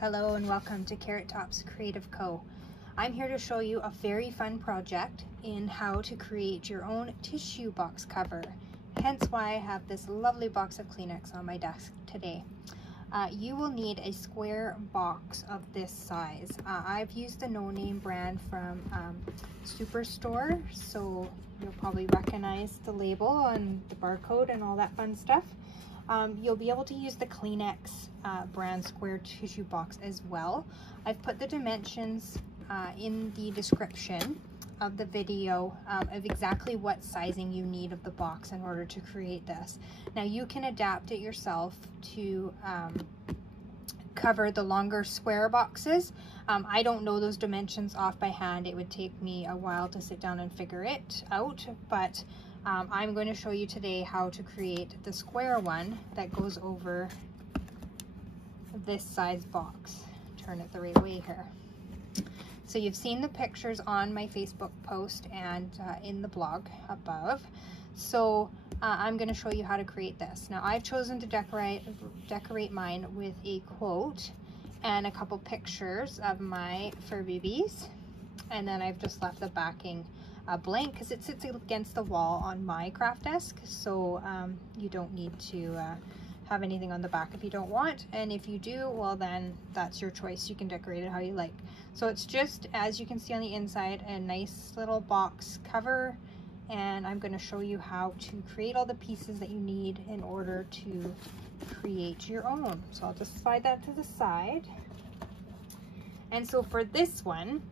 Hello and welcome to Carrot Top's Creative Co. I'm here to show you a very fun project in how to create your own tissue box cover. Hence why I have this lovely box of Kleenex on my desk today. You will need a square box of this size. I've used a no-name brand from Superstore, so you'll probably recognize the label and the barcode and all that fun stuff. You'll be able to use the Kleenex brand square tissue box as well. I've put the dimensions in the description of the video of exactly what sizing you need of the box in order to create this. Now you can adapt it yourself to cover the longer square boxes. I don't know those dimensions off by hand. It would take me a while to sit down and figure it out, but I'm going to show you today how to create the square one that goes over this size box. Turn it the right way here. So you've seen the pictures on my Facebook post and in the blog above. So I'm going to show you how to create this. Now I've chosen to decorate mine with a quote and a couple pictures of my fur babies, and then I've just left the backing blank because it sits against the wall on my craft desk, so you don't need to have anything on the back if you don't want, and if you do, well then that's your choice. You can decorate it how you like. So it's just, as you can see on the inside, a nice little box cover, and I'm going to show you how to create all the pieces that you need in order to create your own. So I'll just slide that to the side. And so for this one,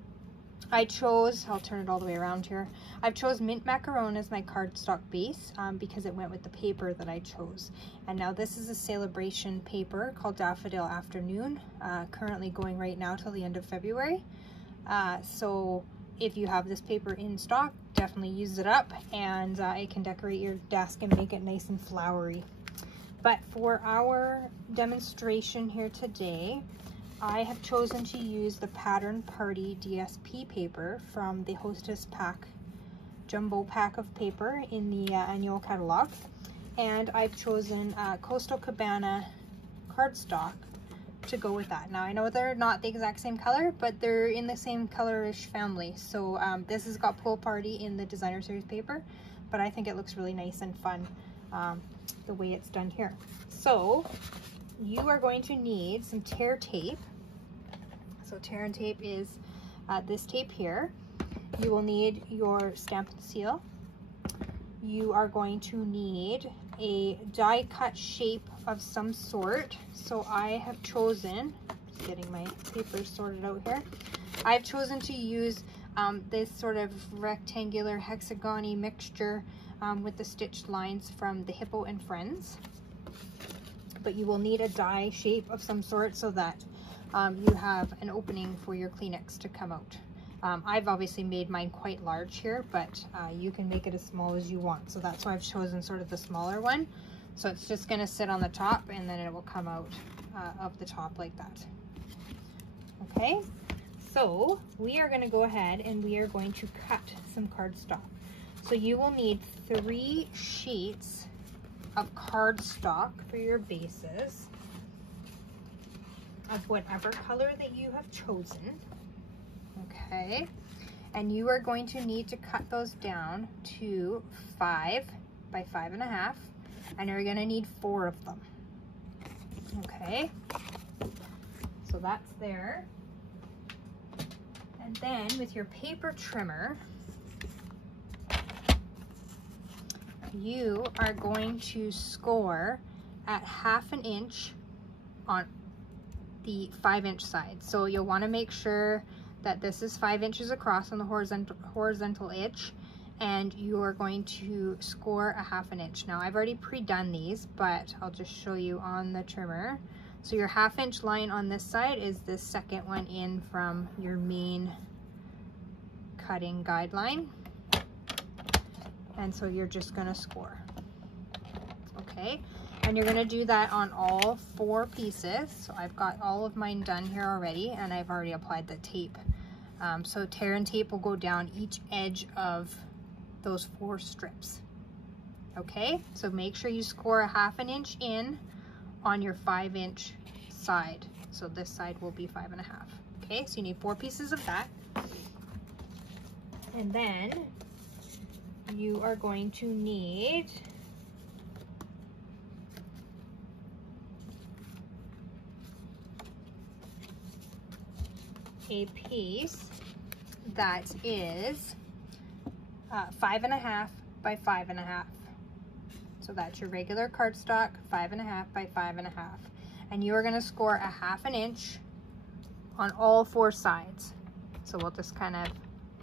I chose, I'll turn it all the way around here, I've chose mint macaron as my cardstock base because it went with the paper that I chose. And now this is a celebration paper called Daffodil Afternoon, currently going right now till the end of February. So if you have this paper in stock, definitely use it up, and it can decorate your desk and make it nice and flowery. But for our demonstration here today, I have chosen to use the Pattern Party DSP paper from the Hostess Pack jumbo pack of paper in the annual catalog, and I've chosen Coastal Cabana cardstock to go with that. Now I know they're not the exact same color, but they're in the same colorish family. So this has got Pool Party in the designer series paper, but I think it looks really nice and fun the way it's done here. So you are going to need some tear tape. So tear and tape is this tape here. You will need your Stampin' Seal. You are going to need a die cut shape of some sort. So I have chosen, just getting my paper sorted out here, I've chosen to use this sort of rectangular hexagon-y mixture with the stitched lines from the Hippo and Friends. But you will need a die shape of some sort so that you have an opening for your Kleenex to come out. I've obviously made mine quite large here, but you can make it as small as you want. So that's why I've chosen sort of the smaller one. So it's just going to sit on the top, and then it will come out of the top like that. Okay, so we are going to go ahead and we are going to cut some cardstock. So you will need 3 sheets of cardstock for your bases of whatever color that you have chosen. Okay, and you are going to need to cut those down to 5 by 5.5, and you're going to need 4 of them. Okay, so that's there. And then with your paper trimmer, you are going to score at 1/2 inch on the 5-inch side. So you'll want to make sure that this is 5 inches across on the horizontal edge, and you are going to score a 1/2 inch. Now I've already pre-done these, but I'll just show you on the trimmer. So your 1/2 inch line on this side is the second one in from your main cutting guideline, and so you're just going to score. Okay, and you're going to do that on all 4 pieces. So I've got all of mine done here already, and I've already applied the tape. So tear and tape will go down each edge of those 4 strips. Okay, so make sure you score a 1/2 inch in on your 5-inch side. So this side will be 5.5. Okay, so you need 4 pieces of that. And then you are going to need a piece that is 5.5 by 5.5. So that's your regular cardstock, 5.5 by 5.5. And you are going to score a 1/2 inch on all 4 sides. So we'll just kind of,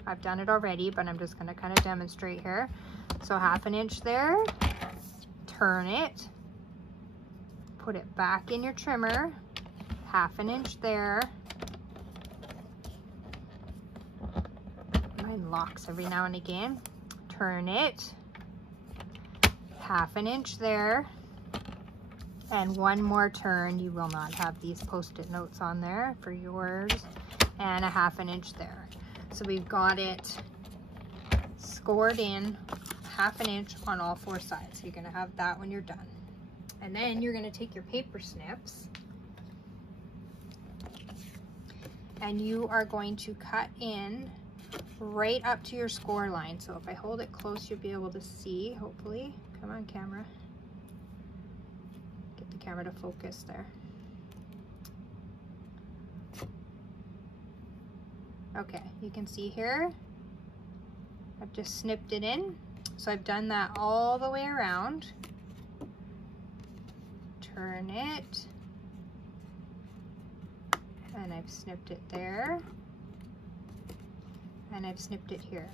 I've done it already, but I'm just going to kind of demonstrate here. So 1/2 inch there, turn it, put it back in your trimmer, 1/2 inch there. Mine locks every now and again. Turn it, 1/2 inch there, and 1 more turn. You will not have these post-it notes on there for yours, and a 1/2 inch there. So we've got it scored in 1/2 inch on all 4 sides. You're going to have that when you're done. And then you're going to take your paper snips and you are going to cut in right up to your score line. So if I hold it close, you'll be able to see, hopefully. Come on, camera. Get the camera to focus there. Okay, you can see here, I've just snipped it in. So I've done that all the way around. Turn it, and I've snipped it there, and I've snipped it here.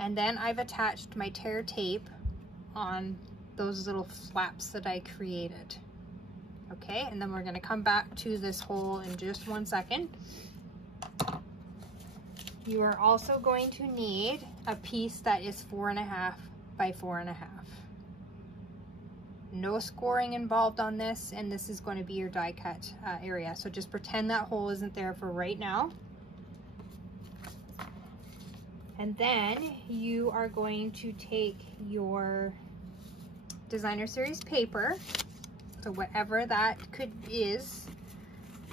And then I've attached my tear tape on those little flaps that I created. Okay, and then we're gonna come back to this hole in just 1 second. You are also going to need a piece that is 4.5 by 4.5. No scoring involved on this, and this is going to be your die cut area. So just pretend that hole isn't there for right now. And then you are going to take your designer series paper, so whatever that is,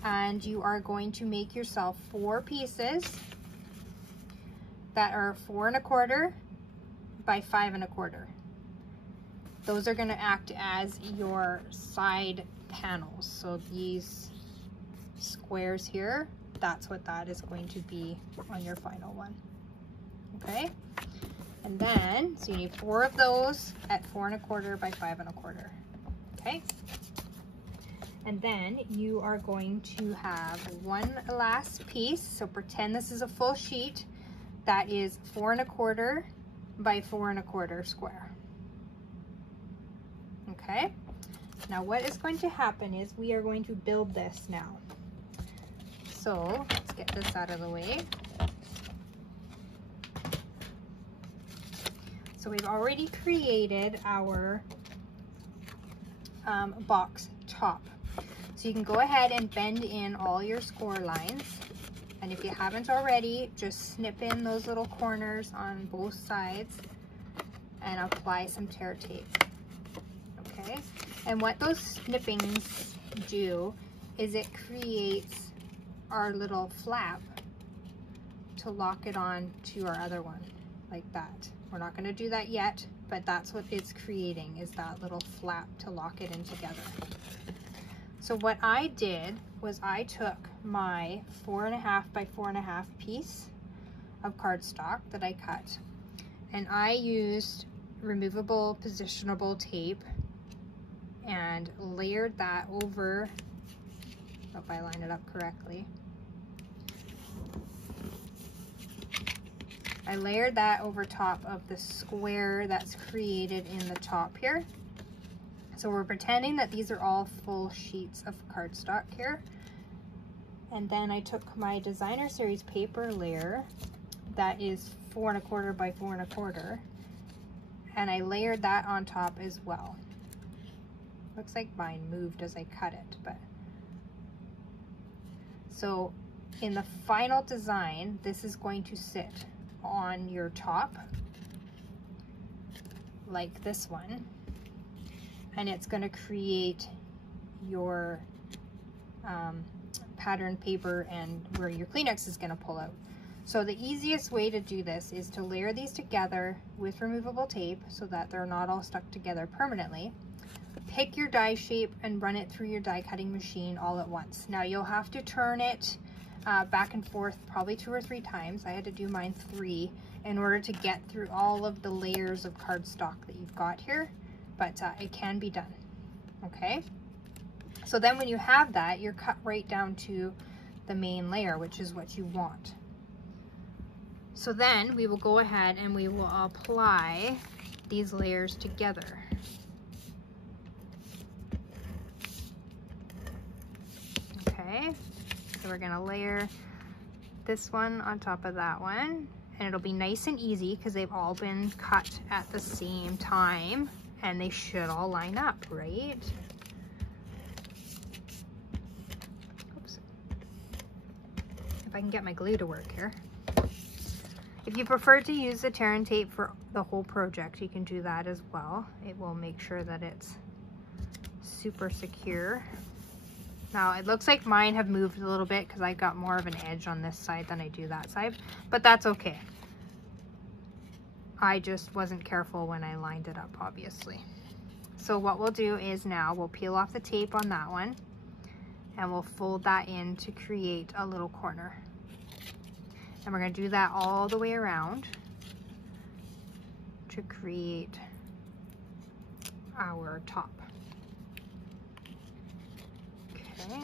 and you are going to make yourself 4 pieces that are 4.25 by 5.25. Those are going to act as your side panels. So these squares here, that's what that is going to be on your final one. Okay, and then so you need 4 of those at 4.25 by 5.25. Okay, and then you are going to have one last piece. So pretend this is a full sheet that is 4.25 by 4.25 square. Okay, now what is going to happen is we are going to build this now. So let's get this out of the way. So we've already created our box top. So you can go ahead and bend in all your score lines. And if you haven't already, just snip in those little corners on both sides and apply some tear tape. Okay, and what those snippings do is it creates our little flap to lock it on to our other one, like that. We're not going to do that yet, but that's what it's creating, is that little flap to lock it in together. So what I did was I took my 4.5 by 4.5 piece of cardstock that I cut, and I used removable positionable tape and layered that over, I hope I line it up correctly. I layered that over top of the square that's created in the top here. So we're pretending that these are all full sheets of cardstock here. And then I took my designer series paper layer that is 4.25 by 4.25, and I layered that on top as well. Looks like mine moved as I cut it, but so in the final design, this is going to sit on your top like this one, and it's going to create your patterned paper and where your Kleenex is going to pull out. So the easiest way to do this is to layer these together with removable tape so that they're not all stuck together permanently. Pick your die shape and run it through your die cutting machine all at once. Now you'll have to turn it back and forth probably 2 or 3 times. I had to do mine 3 in order to get through all of the layers of cardstock that you've got here, but it can be done. Okay, so then when you have that, you're cut right down to the main layer, which is what you want. So then we will go ahead and we will apply these layers together. Okay, so we're gonna layer this one on top of that one, and it'll be nice and easy because they've all been cut at the same time and they should all line up, right? Oops. If I can get my glue to work here. If you prefer to use the tear and tape for the whole project, you can do that as well. It will make sure that it's super secure. Now it looks like mine have moved a little bit because I got more of an edge on this side than I do that side, but that's okay. I just wasn't careful when I lined it up, obviously. So what we'll do is now we'll peel off the tape on that one and we'll fold that in to create a little corner. And we're going to do that all the way around to create our top. Okay.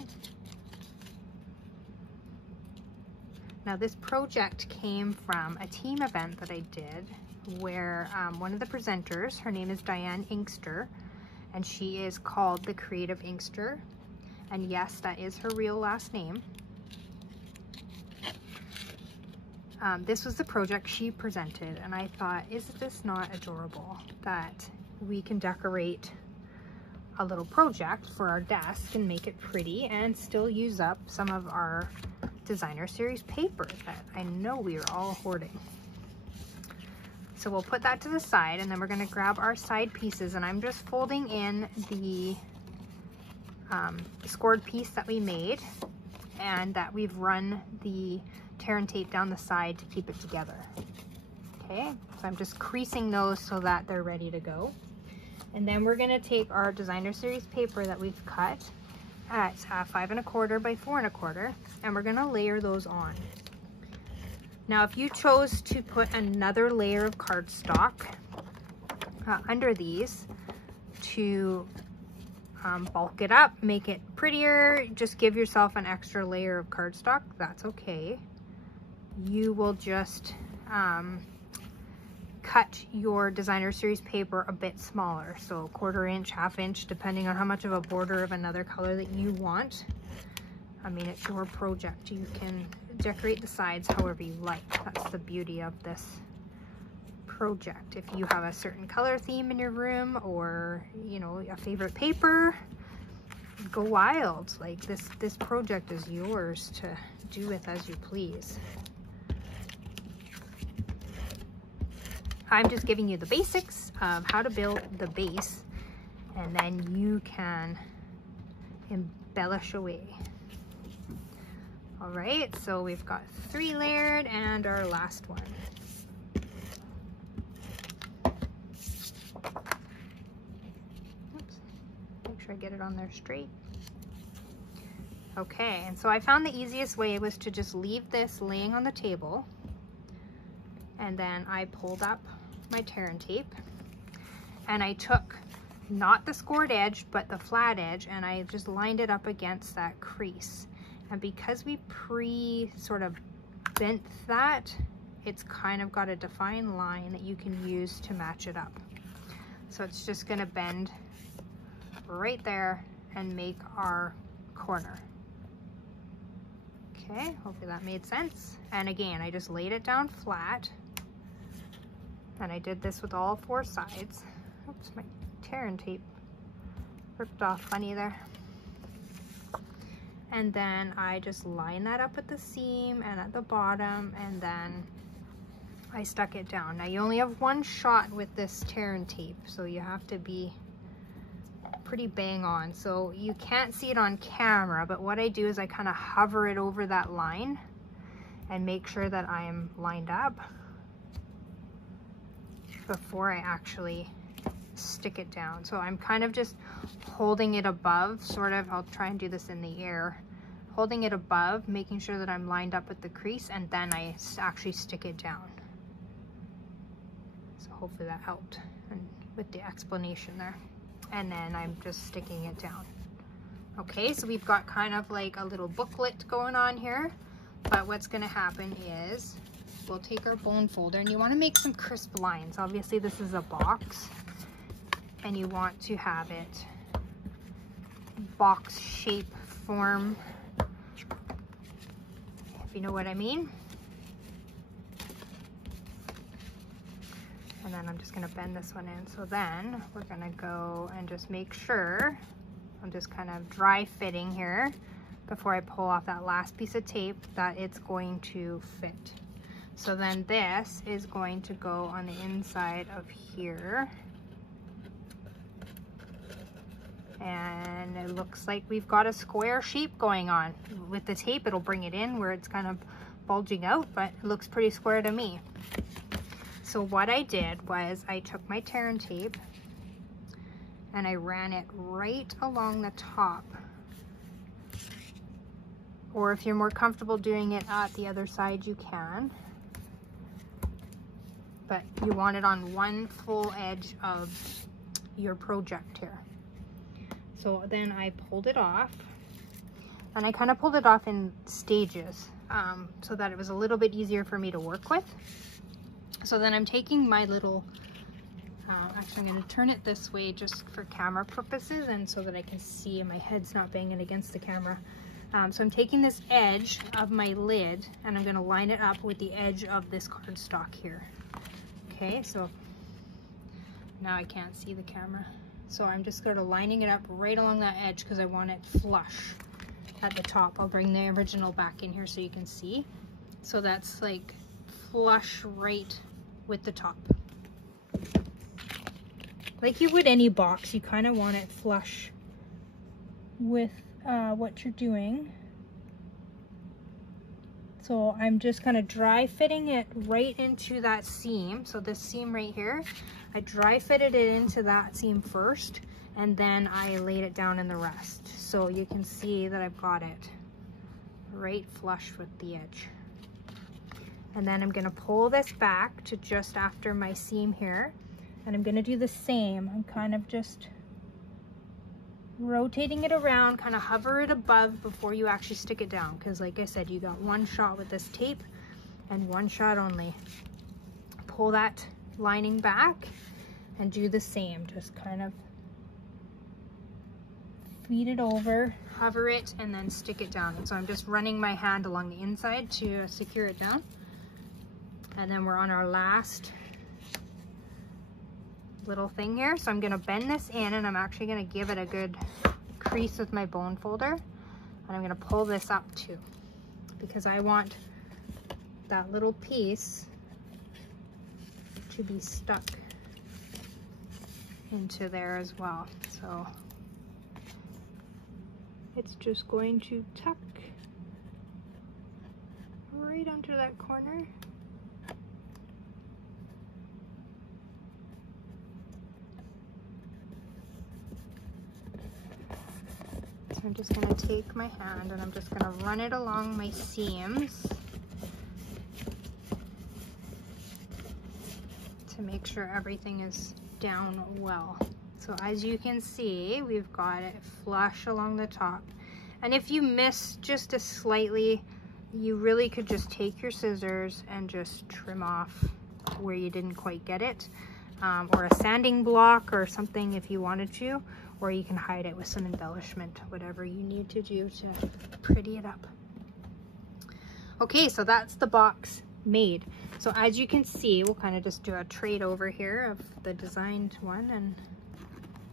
Now this project came from a team event that I did where one of the presenters, her name is Diane Inkster, and she is called the Creative Inkster. And yes, that is her real last name. This was the project she presented, and I thought, is this not adorable that we can decorate a little project for our desk and make it pretty and still use up some of our designer series paper that I know we are all hoarding. So we'll put that to the side, and then we're going to grab our side pieces, and I'm just folding in the scored piece that we made and that we've run the tear and tape down the side to keep it together. Okay, so I'm just creasing those so that they're ready to go. And then we're going to take our designer series paper that we've cut at 5 1/4 by 4 1/4, and we're going to layer those on. Now if you chose to put another layer of cardstock under these to bulk it up, make it prettier, just give yourself an extra layer of cardstock, that's okay. You will just cut your designer series paper a bit smaller, so 1/4 inch, 1/2 inch, depending on how much of a border of another color that you want. I mean, it's your project. You can decorate the sides however you like. That's the beauty of this project. If you have a certain color theme in your room, or you know, a favorite paper, go wild. Like this project is yours to do with as you please. I'm just giving you the basics of how to build the base, and then you can embellish away. All right, so we've got 3 layered and our last one. Oops. Make sure I get it on there straight. Okay, and so I found the easiest way was to just leave this laying on the table, and then I pulled up my tear and tape, and I took not the scored edge but the flat edge, and I just lined it up against that crease. And because we sort of bent that, it's kind of got a defined line that you can use to match it up. So it's just going to bend right there and make our corner. Okay, hopefully that made sense. And again, I just laid it down flat, and I did this with all 4 sides. Oops, my tear and tape ripped off funny there. And then I just line that up at the seam and at the bottom, and then I stuck it down. Now you only have 1 shot with this tear and tape, so you have to be pretty bang on. So you can't see it on camera, but what I do is I kind of hover it over that line and make sure that I am lined up before I actually stick it down. So I'm kind of just holding it above, sort of, I'll try and do this in the air, holding it above, making sure that I'm lined up with the crease, and then I actually stick it down. So hopefully that helped and with the explanation there. And then I'm just sticking it down. Okay, so we've got kind of like a little booklet going on here, but what's going to happen is we'll take our bone folder, and you want to make some crisp lines. Obviously this is a box and you want to have it box shape form, if you know what I mean. And then I'm just going to bend this one in. So then we're going to go and just make sure I'm just kind of dry fitting here before I pull off that last piece of tape that it's going to fit. So then this is going to go on the inside of here. And it looks like we've got a square shape going on. With the tape, it'll bring it in where it's kind of bulging out, but it looks pretty square to me. So what I did was I took my tear and tape and I ran it right along the top. Or if you're more comfortable doing it at the other side, you can. But you want it on one full edge of your project here. So then I pulled it off, and I kind of pulled it off in stages so that it was a little bit easier for me to work with. So then I'm taking my little, actually I'm going to turn it this way just for camera purposes and so that I can see and my head's not banging against the camera. So I'm taking this edge of my lid and I'm going to line it up with the edge of this cardstock here. Okay, so now I can't see the camera. So I'm just sort of lining it up right along that edge because I want it flush at the top. I'll bring the original back in here so you can see. So that's like flush right with the top. Like you would any box, you kind of want it flush with what you're doing. So I'm just kind of dry fitting it right into that seam. So this seam right here, I dry fitted it into that seam first, and then I laid it down in the rest. So you can see that I've got it right flush with the edge. And then I'm gonna pull this back to just after my seam here, and I'm gonna do the same. I'm kind of just rotating it around, kind of hover it above before you actually stick it down, because like I said, you got one shot with this tape and one shot only. Pull that lining back and do the same. Just kind of feed it over, hover it, and then stick it down. And so I'm just running my hand along the inside to secure it down. And then we're on our last little thing here. So I'm gonna bend this in, and I'm actually gonna give it a good crease with my bone folder. And I'm gonna pull this up too, because I want that little piece to be stuck into there as well. So it's just going to tuck right under that corner. So I'm just going to take my hand and I'm just going to run it along my seams to make sure everything is down well. So as you can see, we've got it flush along the top. And if you miss just a slightly, you really could just take your scissors and just trim off where you didn't quite get it, or a sanding block or something if you wanted to, or you can hide it with some embellishment, whatever you need to do to pretty it up. Okay, so that's the box made. So as you can see, we'll kind of just do a trade over here of the designed one and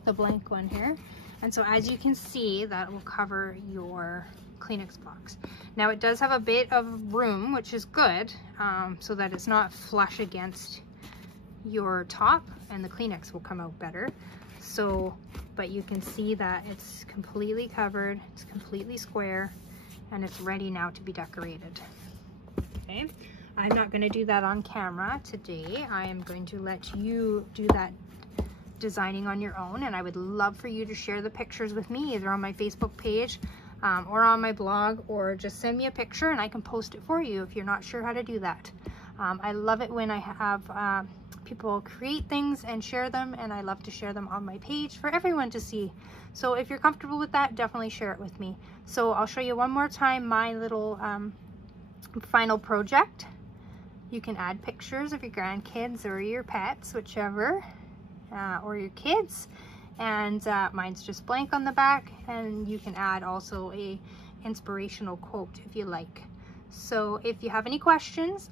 the blank one here. And so as you can see, that will cover your Kleenex box. Now it does have a bit of room, which is good, so that it's not flush against your top, and the Kleenex will come out better. So, but you can see that it's completely covered, it's completely square, and it's ready now to be decorated. Okay, I'm not going to do that on camera today. I am going to let you do that designing on your own, and I would love for you to share the pictures with me either on my Facebook page or on my blog, or just send me a picture and I can post it for you if you're not sure how to do that. I love it when I have people create things and share them, and I love to share them on my page for everyone to see. So if you're comfortable with that, definitely share it with me. So I'll show you one more time my little final project. You can add pictures of your grandkids or your pets, whichever, or your kids, and mine's just blank on the back, and you can add also a inspirational quote if you like. So if you have any questions,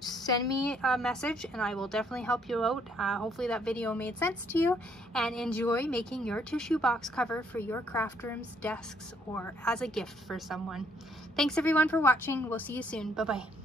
send me a message and I will definitely help you out. Hopefully that video made sense to you, and enjoy making your tissue box cover for your craft rooms, desks, or as a gift for someone. Thanks everyone for watching. We'll see you soon. Bye-bye.